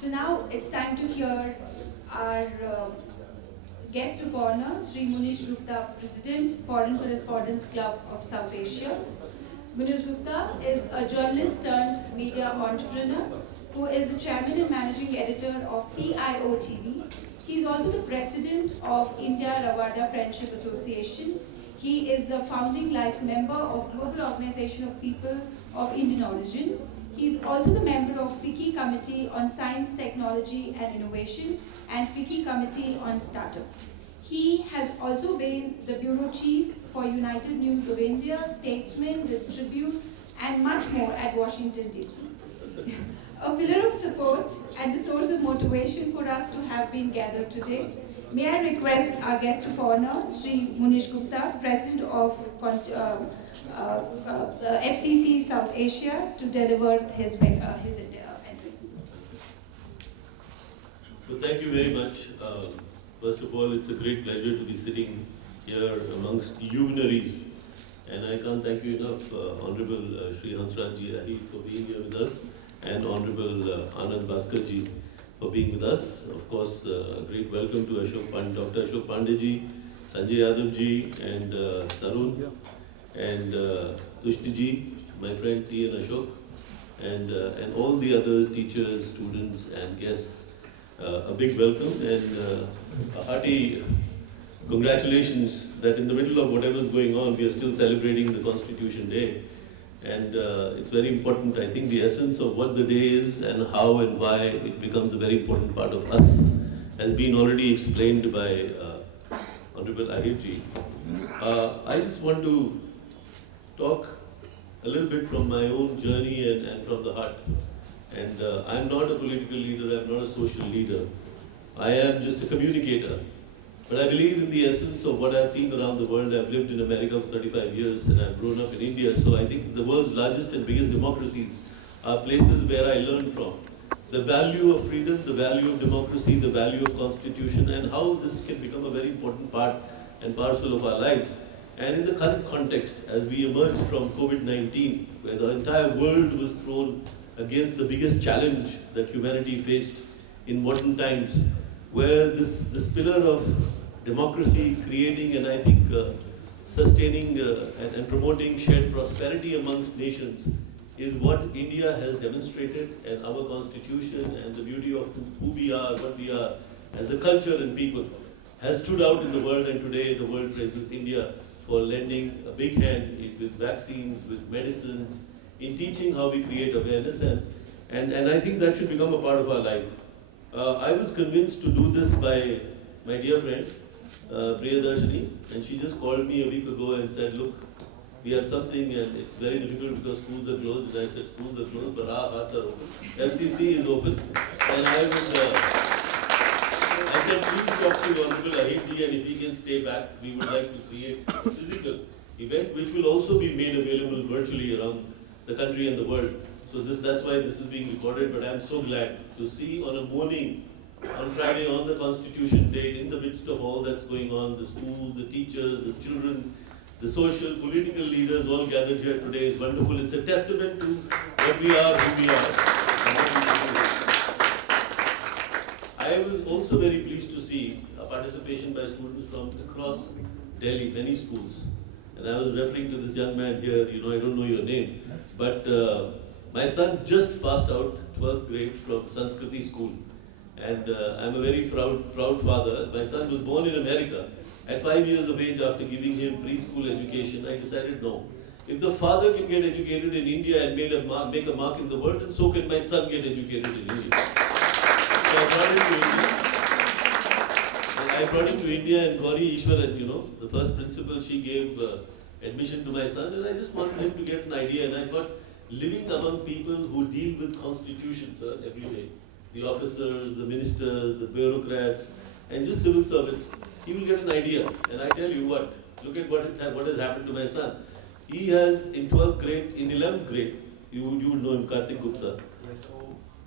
So now it's time to hear our guest of honor, Sri Munish Gupta, President, Foreign Correspondents Club of South Asia. Munish Gupta is a journalist turned media entrepreneur who is the chairman and managing editor of PIO TV. He is also the president of India Rawada Friendship Association. He is the founding life member of Global Organization of People of Indian Origin. He is also the member of FICCI Committee on Science, Technology and Innovation and FICCI Committee on Startups. He has also been the bureau chief for United News of India, Statesman, The Tribune, and much more at Washington, DC. A pillar of support and a source of motivation for us to have been gathered today. May I request our guest of honor, Sri Munish Gupta, President of FCC South Asia, to deliver his address. So thank you very much. First of all, it's a great pleasure to be sitting here amongst luminaries. And I can't thank you enough, Honorable Shri Hansrajji Ahir for being here with us, and Honorable Anand Bhaskarji for being with us. Of course, a great welcome to Dr. Ashok Pandeyji, Sanjay Yadavji, and Tarun, and Tushtiji, my friend T. and Ashok, and all the other teachers, students, and guests. A big welcome and a hearty congratulations that in the middle of whatever is going on, we are still celebrating the Constitution Day. And it's very important. I think the essence of what the day is and how and why it becomes a very important part of us has been already explained by Honorable Ahirji. I just want to talk a little bit from my own journey and from the heart. And I'm not a political leader, I'm not a social leader. I am just a communicator. But I believe in the essence of what I've seen around the world. I've lived in America for 35 years and I've grown up in India. So I think the world's largest and biggest democracies are places where I learn from. The value of freedom, the value of democracy, the value of constitution, and how this can become a very important part and parcel of our lives. And in the current context, as we emerge from COVID-19, where the entire world was thrown against the biggest challenge that humanity faced in modern times, where this pillar of democracy, creating and I think sustaining and promoting shared prosperity amongst nations is what India has demonstrated, and our constitution and the beauty of who we are, what we are as a culture and people has stood out in the world, and today the world praises India for lending a big hand with vaccines, with medicines, in teaching how we create awareness, and I think that should become a part of our life. I was convinced to do this by my dear friend, Priyadarshini, and she just called me a week ago and said, look, we have something and it's very difficult because schools are closed. And I said, schools are closed, but our hearts are open. LCC is open. And I said, please talk to Honorable Ahirji, and if he can stay back, we would like to create a physical event which will also be made available virtually around the country and the world. So that's why this is being recorded, but I'm so glad to see on a morning, on Friday, on the Constitution Day, in the midst of all that's going on, the school, the teachers, the children, the social, political leaders all gathered here today is wonderful. It's a testament to what we are, who we are. I was also very pleased to see a participation by students from across Delhi, many schools. And I was referring to this young man here, I don't know your name, but my son just passed out 12th grade from Sanskriti school. And I'm a very proud father. My son was born in America. At 5 years of age, after giving him preschool education, I decided no. If the father can get educated in India and make a mark in the world, then so can my son get educated in India. So I brought him to India, and Gauri Ishwaran, the first principal, she gave admission to my son, and I just wanted him to get an idea. And I thought, living among people who deal with constitutions every day, the officers, the ministers, the bureaucrats, and just civil servants, he will get an idea. And I tell you what, look at what has happened to my son. He has, in 12th grade, in 11th grade, you would know him, Karthik Gupta. Yes.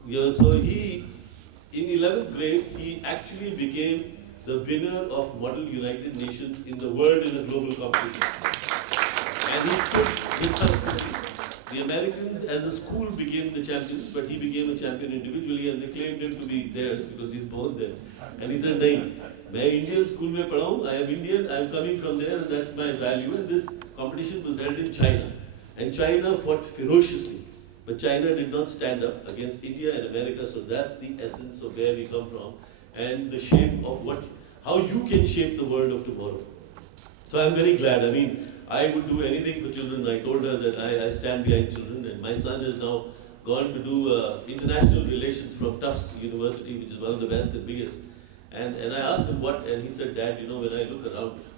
Yeah, so he, in 11th grade, he actually became the winner of Model United Nations in the world in a global competition. And he stood with us. The Americans as a school became the champions, but he became a champion individually and they claimed him to be theirs because he's born there. And he said, "Nahi, मैं Indian school में पढ़ा हूँ, I am Indian, I am coming from there and that's my value." And this competition was held in China. And China fought ferociously. But China did not stand up against India and America, so that's the essence of where we come from and the shape of how you can shape the world of tomorrow. So I'm very glad. I mean, I would do anything for children. I told her that I stand behind children, and my son has now gone to do international relations from Tufts University, which is one of the best and biggest. And I asked him what, and he said, "Dad, when I look around,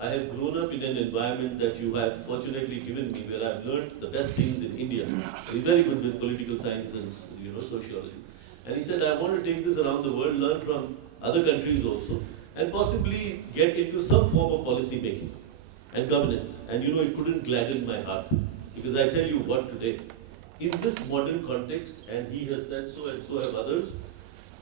I have grown up in an environment that you have fortunately given me, where I've learned the best things in India." He's very good with political science and sociology. And he said, "I want to take this around the world, learn from other countries also, and possibly get into some form of policy making and governance." And it couldn't gladden my heart. Because I tell you what today, in this modern context, and he has said so and so have others,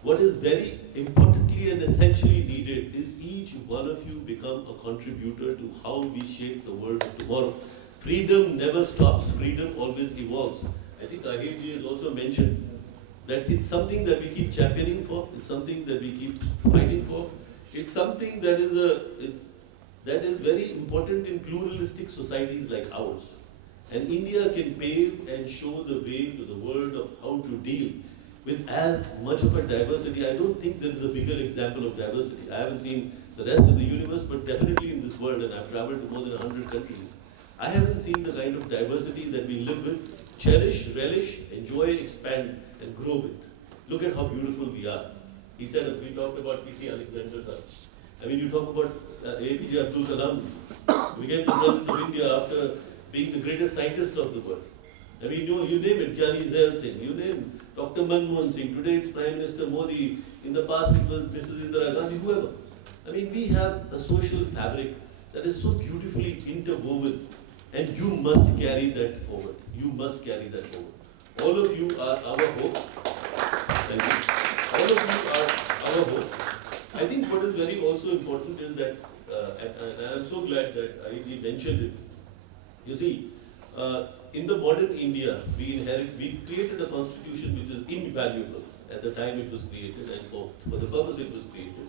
what is very importantly and essentially needed is each one of you become a contributor to how we shape the world of tomorrow. Freedom never stops, freedom always evolves. I think Ahir ji has also mentioned that it's something that we keep championing for, it's something that we keep fighting for, it's something that is very important in pluralistic societies like ours. And India can pave and show the way to the world of how to deal with as much of a diversity. I don't think there is a bigger example of diversity. I haven't seen the rest of the universe, but definitely in this world, and I've traveled to more than 100 countries, I haven't seen the kind of diversity that we live with, cherish, relish, enjoy, expand, and grow with. Look at how beautiful we are. He said, we talked about P.C. Alexander, sir. I mean, you talk about APJ Abdul Kalam, became the president of India after being the greatest scientist of the world. I mean, you name it, Gyani Zail Singh, you name Dr. Manmohan Singh, today it's Prime Minister Modi, in the past it was Mrs. Indira Gandhi, whoever. I mean, we have a social fabric that is so beautifully interwoven, and you must carry that forward. You must carry that forward. All of you are our hope. Thank you. All of you are our hope. I think what is very also important is that, and I'm so glad that Ayuji mentioned it. You see, in the modern India, we created a constitution which is invaluable at the time it was created and for the purpose it was created.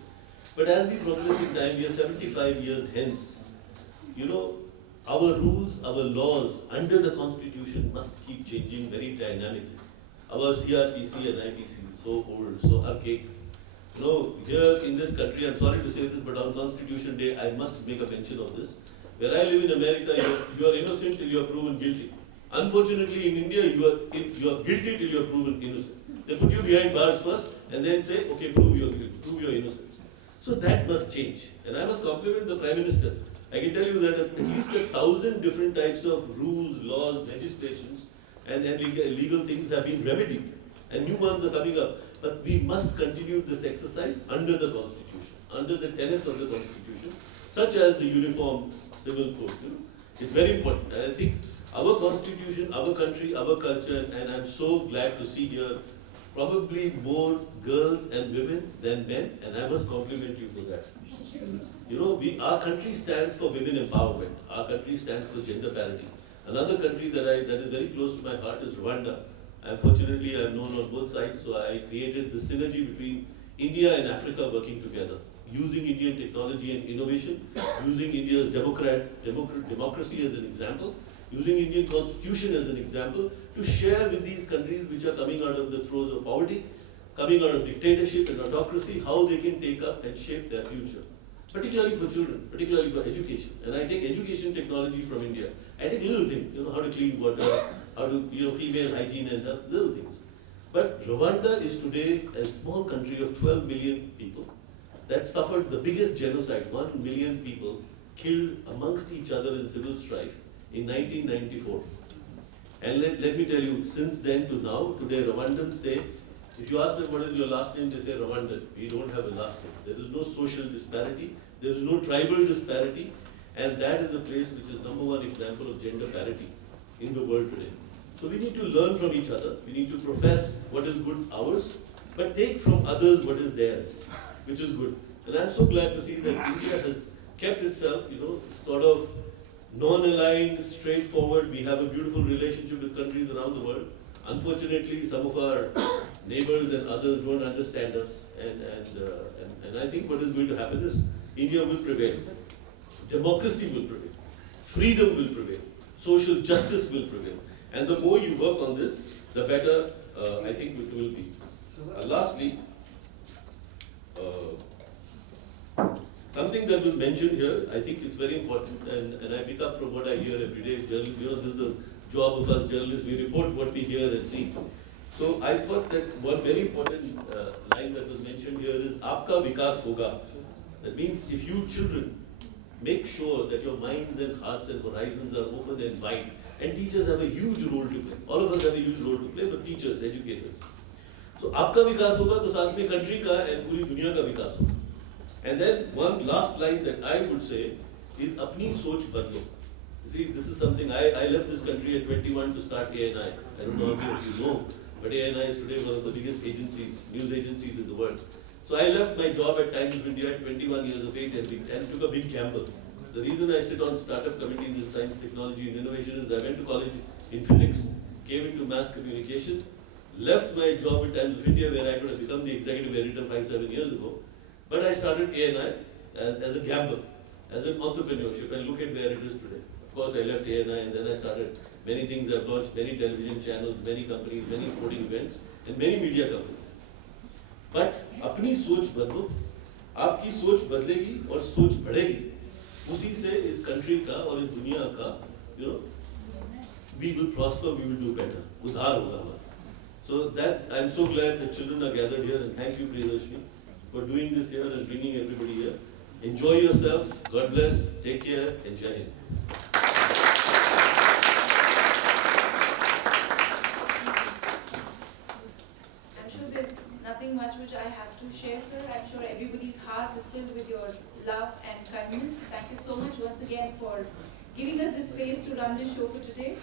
But as we progress in time, we are 75 years hence. Our rules, our laws under the constitution must keep changing very dynamically. Our CRPC and IPC, so old, so archaic. Here in this country, I'm sorry to say this, but on Constitution Day, I must make a mention of this. Where I live in America, you are innocent till you are proven guilty. Unfortunately, in India, you are guilty till you are proven innocent. They put you behind bars first, and then say, okay, prove your innocence. So that must change. And I must compliment the Prime Minister. I can tell you that at least 1,000 different types of rules, laws, legislations, and legal things have been remedied. And new ones are coming up. But we must continue this exercise under the Constitution, under the tenets of the Constitution, such as the Uniform Civil Code. It's very important. And I think our Constitution, our country, our culture, and I'm so glad to see here probably more girls and women than men, and I must compliment you for that. Our country stands for women empowerment. Our country stands for gender parity. Another country that is very close to my heart is Rwanda. Unfortunately, I'm known on both sides, so I created the synergy between India and Africa working together, using Indian technology and innovation, using India's democracy as an example, using Indian constitution as an example, to share with these countries which are coming out of the throes of poverty, coming out of dictatorship and autocracy, how they can take up and shape their future. Particularly for children, particularly for education. And I take education technology from India. I take little things, how to clean water, how to, female hygiene and little things. But Rwanda is today a small country of 12 million people that suffered the biggest genocide, 1 million people killed amongst each other in civil strife in 1994. And let me tell you, since then to now, today Rwandans say, if you ask them what is your last name, they say Rwandan. We don't have a last name. There is no social disparity, there is no tribal disparity, and that is a place which is #1 example of gender parity in the world today. So we need to learn from each other. We need to profess what is good ours, but take from others what is theirs, which is good. And I'm so glad to see that India has kept itself, sort of non-aligned, straightforward. We have a beautiful relationship with countries around the world. Unfortunately, some of our neighbors and others don't understand us, and I think what is going to happen is India will prevail, democracy will prevail, freedom will prevail, social justice will prevail, and the more you work on this, the better I think it will be. Lastly, something that was mentioned here, I think it's very important, and I pick up from what I hear every day. This is the job of us journalists, we report what we hear and see. So I thought that one very important line that was mentioned here is, Aapka Vikas Hoga. That means if you children make sure that your minds and hearts and horizons are open and wide, and teachers have a huge role to play. All of us have a huge role to play, but teachers, educators. So आपका विकास होगा तो साथ में country का and पूरी दुनिया का विकास होगा. And then one last line that I would say is अपनी सोच बदलो. You see, this is something I left this country at 21 to start ANI. I don't know if you know, but ANI is today one of the biggest agencies, news agencies in the world. So I left my job at Times of India at 21 years of age and took a big gamble. The reason I sit on startup committees in science, technology and innovation is I went to college in physics, came into mass communication, left my job at Times of India where I could have become the executive editor 5-7 years ago, but I started ANI as a gamble, as an entrepreneurship, and look at where it is today. Of course I left ANI and then I started many things. I've launched many television channels, many companies, many sporting events and many media companies. But अपनी सोच बदलो, आपकी सोच बदलेगी और सोच बढ़ेगी, उसी से इस country का और इस दुनिया का, we will prosper, we will do better. उद्धार होगा हमारा. So that I'm so glad the children are gathered here, and thank you, Priyadarshini, for doing this here and bringing everybody here. Enjoy yourself. God bless. Take care. And Jai Hind. I'm sure there's nothing much which I have to share, sir. I'm sure everybody's heart is filled with your love and kindness. Thank you so much once again for giving us this space to run this show for today.